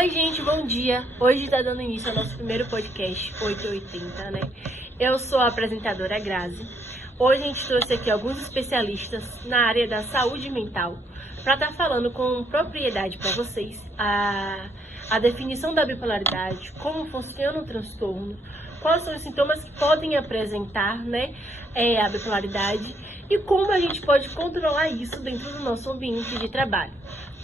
Oi, gente, bom dia. Hoje está dando início ao nosso primeiro podcast, 880, né? Eu sou a apresentadora Grazi. Hoje a gente trouxe aqui alguns especialistas na área da saúde mental para estar falando com propriedade para vocês a definição da bipolaridade, como funciona o transtorno, quais são os sintomas que podem apresentar, né, a bipolaridade e como a gente pode controlar isso dentro do nosso ambiente de trabalho,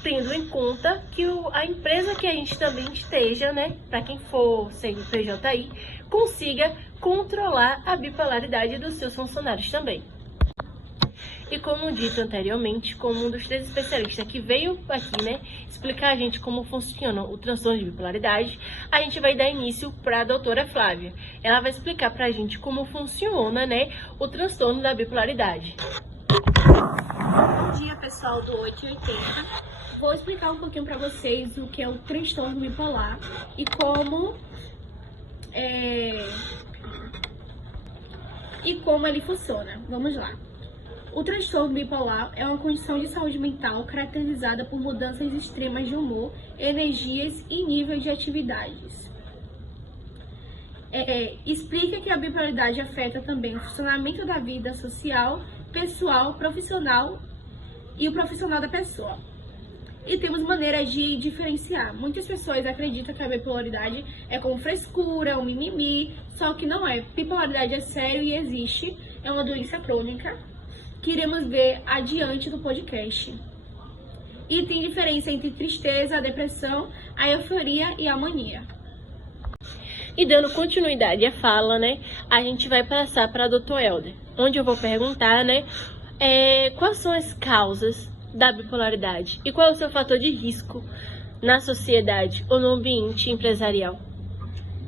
tendo em conta que a empresa que a gente também esteja, né, para quem for CNPJ, consiga controlar a bipolaridade dos seus funcionários também. E como dito anteriormente, como um dos 3 especialistas que veio aqui, né, explicar a gente como funciona o transtorno de bipolaridade, a gente vai dar início para a doutora Flávia. Ela vai explicar para a gente como funciona, né, o transtorno da bipolaridade. Bom dia, pessoal do 880. Vou explicar um pouquinho para vocês o que é o transtorno bipolar e como ele funciona. Vamos lá. O transtorno bipolar é uma condição de saúde mental caracterizada por mudanças extremas de humor, energias e níveis de atividades. Explica que a bipolaridade afeta também o funcionamento da vida social, pessoal, profissional e o profissional da pessoa. E temos maneiras de diferenciar. Muitas pessoas acreditam que a bipolaridade é como frescura, um mimimi, só que não é. Bipolaridade é sério e existe, é uma doença crônica que iremos ver adiante do podcast. E tem diferença entre tristeza, a depressão, a euforia e a mania. E dando continuidade à fala, né, a gente vai passar para a doutora Helder, onde eu vou perguntar, né, quais são as causas da bipolaridade e qual é o seu fator de risco na sociedade ou no ambiente empresarial.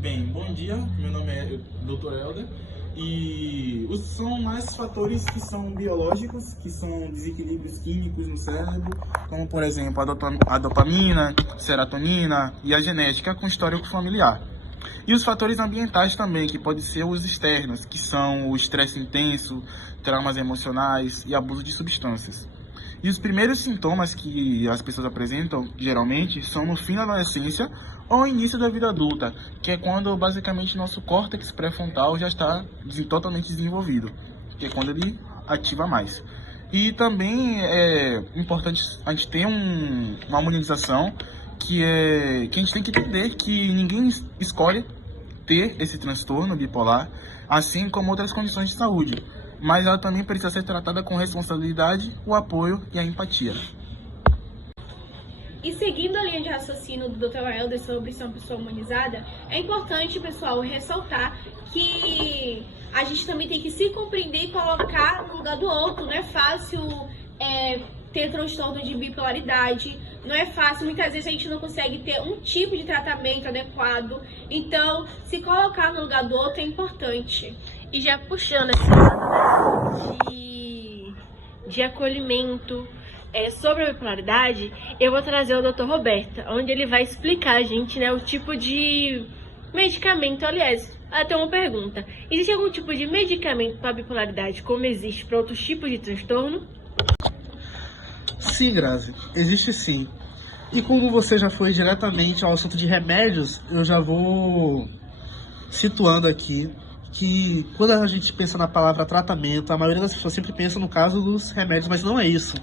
Bem, bom dia, meu nome é Dr. Helder e são mais fatores que são biológicos, que são desequilíbrios químicos no cérebro, como por exemplo a dopamina, serotonina e a genética com histórico familiar. E os fatores ambientais também, que podem ser os externos, que são o estresse intenso, traumas emocionais e abuso de substâncias. E os primeiros sintomas que as pessoas apresentam, geralmente, são no fim da adolescência ou início da vida adulta, que é quando, basicamente, nosso córtex pré-frontal já está totalmente desenvolvido, que é quando ele ativa mais. E também é importante a gente ter uma harmonização, que a gente tem que entender que ninguém escolhe ter esse transtorno bipolar, assim como outras condições de saúde. Mas ela também precisa ser tratada com responsabilidade, o apoio e a empatia. E seguindo a linha de raciocínio do Dr. Helder sobre ser uma pessoa humanizada, é importante, pessoal, ressaltar que a gente também tem que se compreender e colocar no lugar do outro. Não é fácil ter transtorno de bipolaridade, não é fácil, muitas vezes a gente não consegue ter um tipo de tratamento adequado. Então, se colocar no lugar do outro é importante. E já puxando esse lado de acolhimento sobre a bipolaridade, eu vou trazer o Dr. Roberto, onde ele vai explicar a gente, né, o tipo de medicamento. Aliás, até uma pergunta: existe algum tipo de medicamento para a bipolaridade, como existe para outros tipos de transtorno? Sim, Grazi, existe sim. E como você já foi diretamente ao assunto de remédios, eu já vou situando aqui que quando a gente pensa na palavra tratamento, a maioria das pessoas sempre pensa no caso dos remédios, mas não é isso.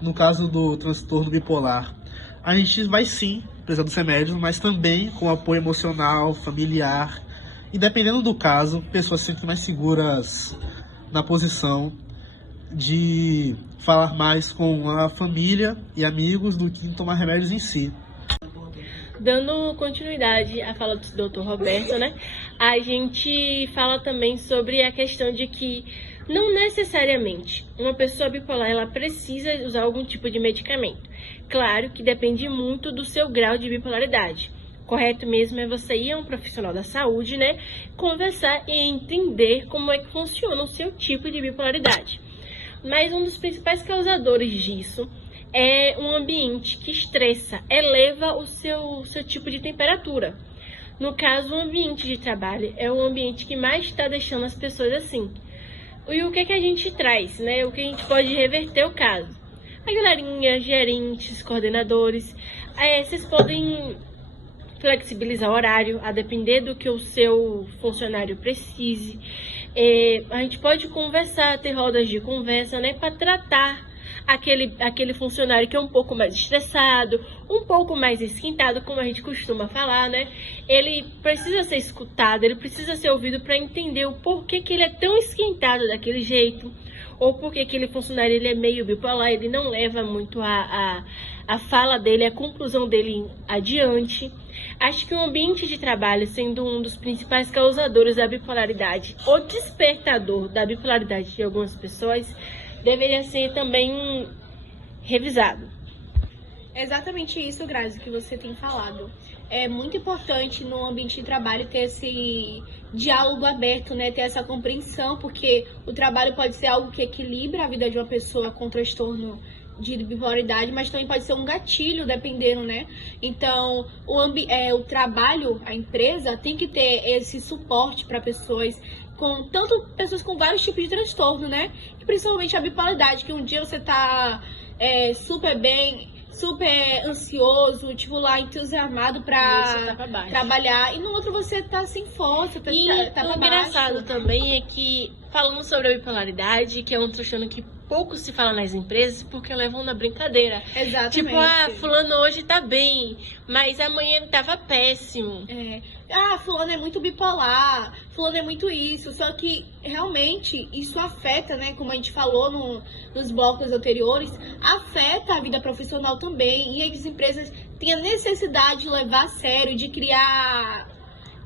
No caso do transtorno bipolar, a gente vai sim precisar dos remédios, mas também com apoio emocional, familiar. E dependendo do caso, pessoas se sentem mais seguras na posição de falar mais com a família e amigos do que tomar remédios em si. Dando continuidade à fala do Dr. Roberto, né, a gente fala também sobre a questão de que não necessariamente uma pessoa bipolar ela precisa usar algum tipo de medicamento. Claro que depende muito do seu grau de bipolaridade. Correto mesmo é você ir a um profissional da saúde, né, conversar e entender como é que funciona o seu tipo de bipolaridade. Mas um dos principais causadores disso é um ambiente que estressa, eleva o seu tipo de temperatura. No caso, o ambiente de trabalho é o ambiente que mais está deixando as pessoas assim. E o que a gente traz, né? O que a gente pode reverter o caso? A galerinha, gerentes, coordenadores, vocês podem flexibilizar o horário, a depender do que o seu funcionário precise. A gente pode conversar, ter rodas de conversa, né, para tratar aquele funcionário que é um pouco mais estressado, um pouco mais esquentado, como a gente costuma falar, né? Ele precisa ser escutado, ele precisa ser ouvido para entender o porquê que ele é tão esquentado daquele jeito, ou porque aquele funcionário ele é meio bipolar, ele não leva muito a fala dele, a conclusão dele adiante. Acho que o ambiente de trabalho, sendo um dos principais causadores da bipolaridade, ou despertador da bipolaridade de algumas pessoas, deveria ser também revisado. É exatamente isso, Grazi, que você tem falado. É muito importante no ambiente de trabalho ter esse diálogo aberto, né? Ter essa compreensão, porque o trabalho pode ser algo que equilibra a vida de uma pessoa com transtorno de bipolaridade, mas também pode ser um gatilho, dependendo, né? Então, o trabalho, a empresa, tem que ter esse suporte para pessoas com vários tipos de transtorno, né? E principalmente a bipolaridade, que um dia você tá super bem, super ansioso, tipo lá, entusiasmado pra trabalhar, e no outro você tá sem força, tá pra baixo. O engraçado também é que, falando sobre a bipolaridade, que é um transtorno que pouco se fala nas empresas, porque levam na brincadeira. Exatamente. Tipo, fulano hoje tá bem, mas amanhã ele tava péssimo. Fulano é muito bipolar, fulano é muito isso. Só que, realmente, isso afeta, né? Como a gente falou nos blocos anteriores, afeta a vida profissional também. E as empresas têm a necessidade de levar a sério, de criar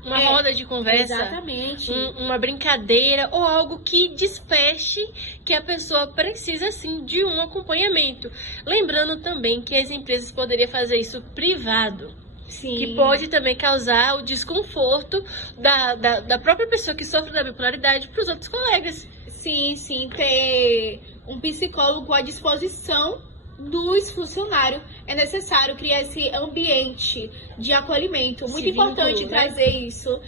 uma roda de conversa, exatamente, uma brincadeira ou algo que despeche que a pessoa precisa, sim, de um acompanhamento. Lembrando também que as empresas poderiam fazer isso privado. Sim. Que pode também causar o desconforto da própria pessoa que sofre da bipolaridade para os outros colegas. Sim, ter um psicólogo à disposição dos funcionários. É necessário criar esse ambiente de acolhimento. Muito importante trazer isso.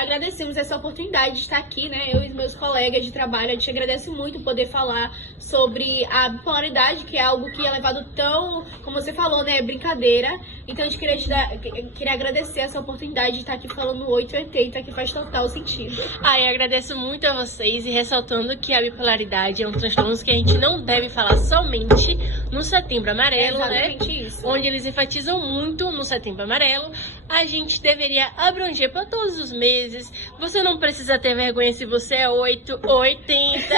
Agradecemos essa oportunidade de estar aqui, né? Eu e meus colegas de trabalho, a gente agradece muito poder falar sobre a bipolaridade, que é algo que é levado tão, como você falou, né? Brincadeira. Então a gente queria agradecer essa oportunidade de estar aqui falando 880, que faz total sentido. Eu agradeço muito a vocês e ressaltando que a bipolaridade é um transtorno que a gente não deve falar somente no Setembro Amarelo, exatamente isso. Onde eles enfatizam muito no Setembro Amarelo. A gente deveria abranger para todos os meses. Você não precisa ter vergonha se você é 8 ou 80.